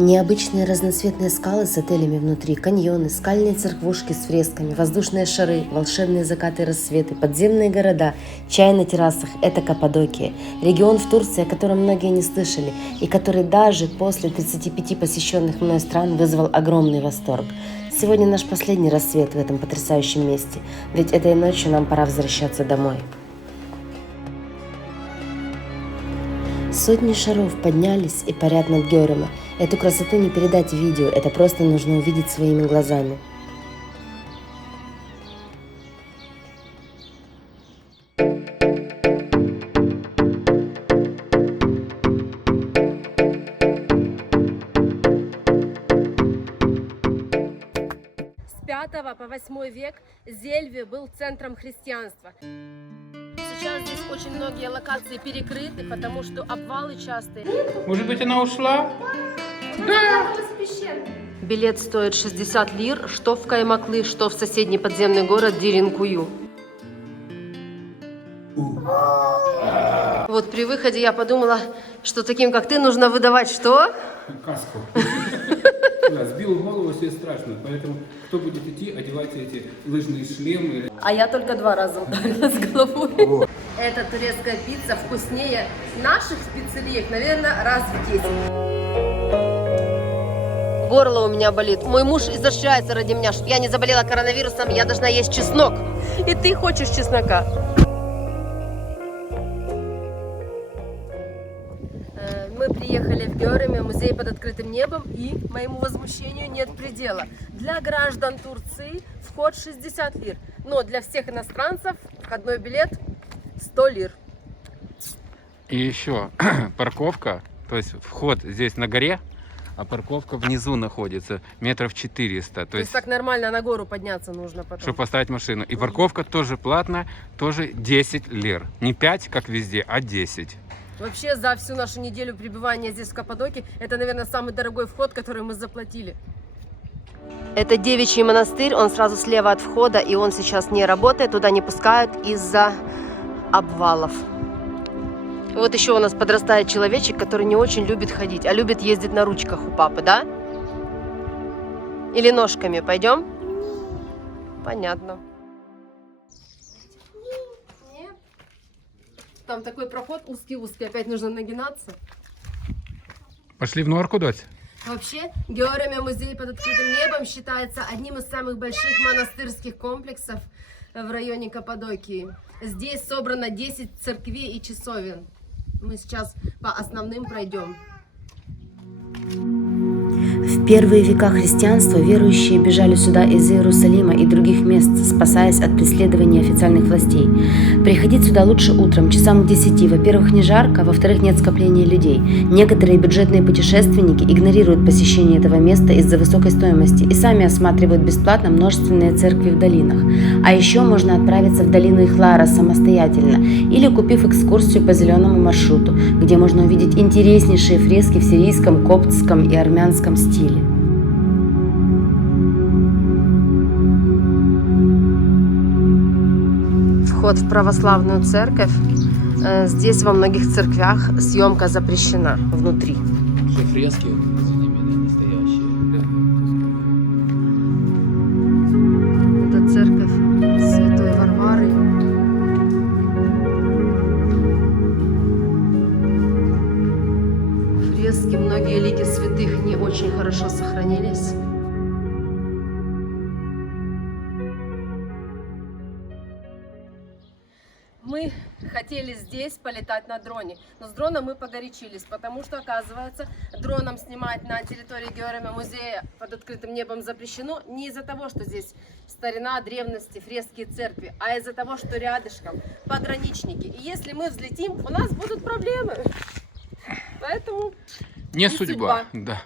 Необычные разноцветные скалы с отелями внутри, каньоны, скальные церквушки с фресками, воздушные шары, волшебные закаты и рассветы, подземные города, чай на террасах – это Каппадокия. Регион в Турции, о котором многие не слышали, и который даже после 35 посещенных мной стран вызвал огромный восторг. Сегодня наш последний рассвет в этом потрясающем месте, ведь этой ночью нам пора возвращаться домой. Сотни шаров поднялись и парят над Гёрема. Эту красоту не передать в видео, это просто нужно увидеть своими глазами. С 5 по 8 век Зельве был центром христианства. Сейчас здесь очень многие локации перекрыты, потому что обвалы частые. Может быть, она ушла? Да. Билет стоит 60 лир, что в Каймаклы, что в соседний подземный город Диринкую. Вот при выходе я подумала, что таким, как ты, нужно выдавать что? Каску. Да, сбил голову, все страшно. Поэтому, кто будет идти, одевайте эти лыжные шлемы. А я только 2 раза ударилась головой. Эта турецкая пицца вкуснее наших в пиццериях, наверное, раз в 10. Горло у меня болит. Мой муж изощряется ради меня, чтобы я не заболела коронавирусом, я должна есть чеснок. И ты хочешь чеснока. Мы приехали в Гёреме, музей под открытым небом, и моему возмущению нет предела. Для граждан Турции вход 60 лир, но для всех иностранцев входной билет 100 лир. И еще парковка, то есть вход здесь на горе, а парковка внизу находится метров 400. То есть так нормально на гору подняться нужно потом. Чтобы поставить машину. И парковка тоже платная, тоже 10 лир. Не 5, как везде, а 10. Вообще за всю нашу неделю пребывания здесь в Каппадокии это, наверное, самый дорогой вход, который мы заплатили. Это девичий монастырь, он сразу слева от входа, и он сейчас не работает, туда не пускают из-за обвалов. Вот еще у нас подрастает человечек, который не очень любит ходить, а любит ездить на ручках у папы, да? Или ножками, пойдем? Понятно. Там такой проход узкий-узкий, опять нужно нагинаться. Пошли в норку, дочь? Вообще, Гёреме музей под открытым небом считается одним из самых больших монастырских комплексов в районе Каппадокии. Здесь собрано 10 церквей и часовен. Мы сейчас по основным пройдем. В первые века христианства верующие бежали сюда из Иерусалима и других мест, спасаясь от преследования официальных властей. Приходить сюда лучше утром, часам к 10. Во-первых, не жарко, во-вторых, нет скопления людей. Некоторые бюджетные путешественники игнорируют посещение этого места из-за высокой стоимости и сами осматривают бесплатно множественные церкви в долинах. А еще можно отправиться в долину Ихлара самостоятельно или купив экскурсию по зеленому маршруту, где можно увидеть интереснейшие фрески в сирийском, коптском и армянском стиле. Вход в православную церковь. Здесь во многих церквях съемка запрещена внутри. Все фрески, настоящие. Это церковь Святой Варвары. Фрески, многие лики святых не очень хорошо сохранились. Мы хотели здесь полетать на дроне, но с дроном мы погорячились, потому что, оказывается, дроном снимать на территории Гёреме музея под открытым небом запрещено не из-за того, что здесь старина, древности, фрески и церкви, а из-за того, что рядышком пограничники. И если мы взлетим, у нас будут проблемы. Поэтому Не судьба. Да.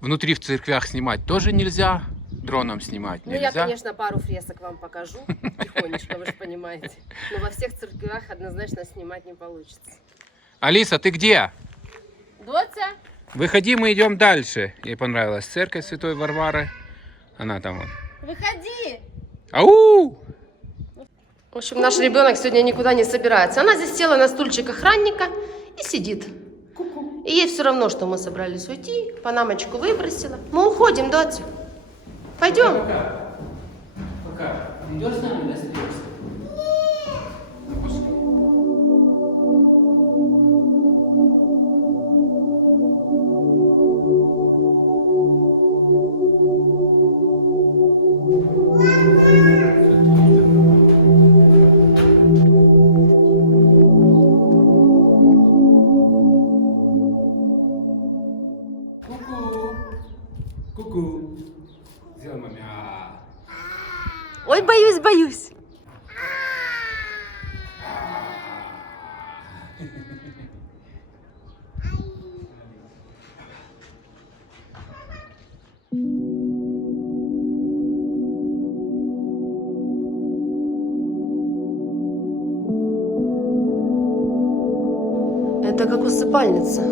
Внутри в церквях снимать тоже нельзя. Дроном снимать нельзя. Ну, я, конечно, пару фресок вам покажу, тихонечко, вы же понимаете. Но во всех церквях однозначно снимать не получится. Алиса, ты где? Дотя? Выходи, мы идем дальше. Ей понравилась церковь Святой Варвары. Она там вот. Выходи! Ау! В общем, наш ребенок сегодня никуда не собирается. Она здесь села на стульчик охранника и сидит. И ей все равно, что мы собрались уйти, панамочку выбросила. Мы уходим, Дотя. Пойдем. Пока. Идешь с нами, да, садишься? Ку-ку. Сделай маме. Ой, боюсь, боюсь. Это как усыпальница.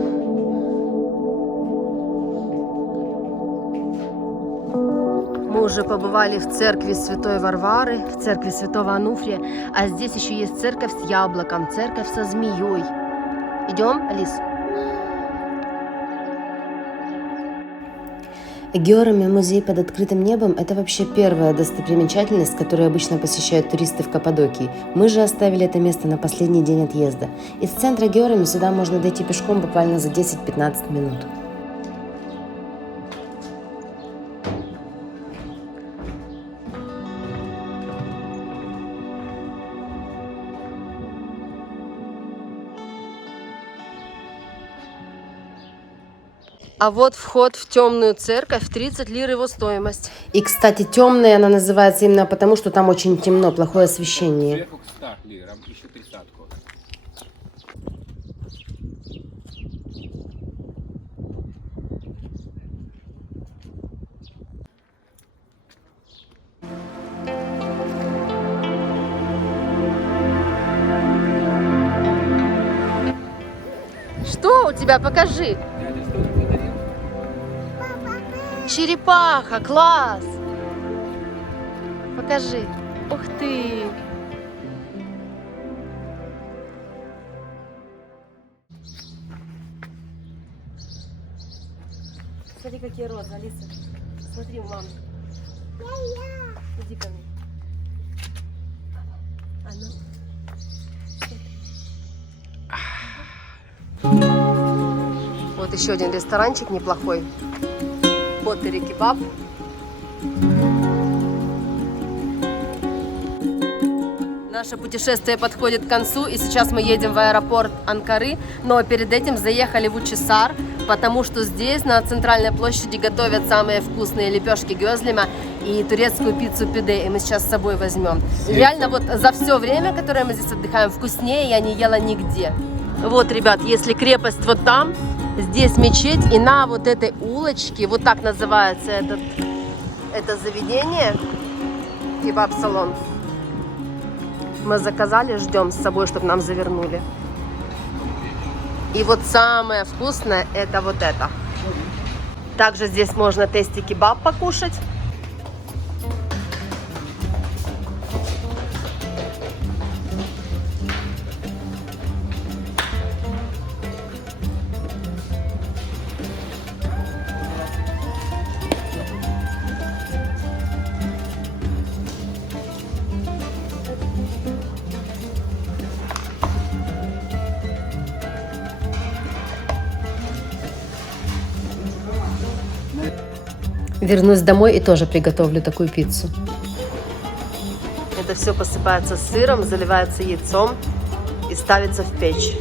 Мы уже побывали в церкви Святой Варвары, в церкви Святого Ануфрия, а здесь еще есть церковь с яблоком, церковь со змеей. Идем, Алис? Георами музей под открытым небом – это вообще первая достопримечательность, которую обычно посещают туристы в Каппадокии. Мы же оставили это место на последний день отъезда. Из центра Георами сюда можно дойти пешком буквально за 10-15 минут. А вот вход в темную церковь, 30 лир его стоимость. И, кстати, темная она называется именно потому, что там очень темно, плохое освещение. Сверху к 100 лирам, еще 30-ку. Что у тебя? Покажи. Дядя, что ты подарил? Черепаха, класс. Покажи. Ух ты. Смотри, какие розы, Алиса. Смотри, мама. Иди ко мне. А ну. Вот еще один ресторанчик неплохой. Потери кебаб. Наше путешествие подходит к концу, и сейчас мы едем в аэропорт Анкары, но перед этим заехали в Учисар, потому что здесь, на центральной площади, готовят самые вкусные лепешки гёзлема и турецкую пиццу пиде, и мы сейчас с собой возьмем. Реально, вот за все время, которое мы здесь отдыхаем, вкуснее я не ела нигде. Вот, ребят, если крепость вот там, здесь мечеть, и на вот этой улочке, вот так называется это заведение, кебаб-салон. Мы заказали, ждем с собой, чтобы нам завернули. И вот самое вкусное это вот это. Также здесь можно тести кебаб покушать. Вернусь домой и тоже приготовлю такую пиццу. Это все посыпается сыром, заливается яйцом и ставится в печь.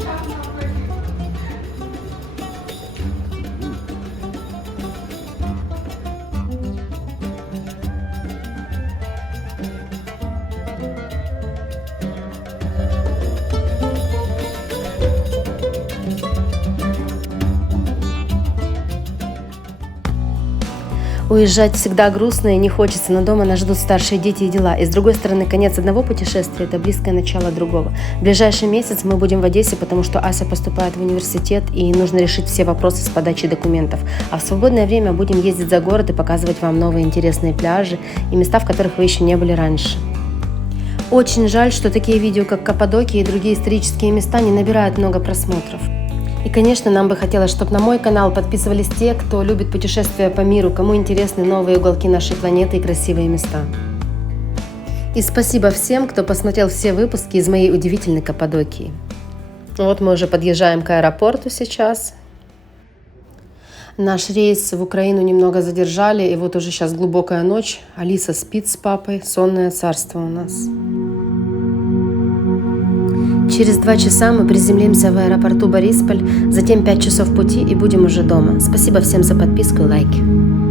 Уезжать всегда грустно и не хочется, но дома нас ждут старшие дети и дела. И с другой стороны, конец одного путешествия – это близкое начало другого. В ближайший месяц мы будем в Одессе, потому что Ася поступает в университет и нужно решить все вопросы с подачей документов. А в свободное время будем ездить за город и показывать вам новые интересные пляжи и места, в которых вы еще не были раньше. Очень жаль, что такие видео, как Каппадокия и другие исторические места, не набирают много просмотров. И, конечно, нам бы хотелось, чтобы на мой канал подписывались те, кто любит путешествия по миру, кому интересны новые уголки нашей планеты и красивые места. И спасибо всем, кто посмотрел все выпуски из моей удивительной Каппадокии. Вот мы уже подъезжаем к аэропорту сейчас. Наш рейс в Украину немного задержали, и вот уже сейчас глубокая ночь. Алиса спит с папой, сонное царство у нас. Через 2 часа мы приземлимся в аэропорту Борисполь, затем 5 часов пути и будем уже дома. Спасибо всем за подписку и лайки.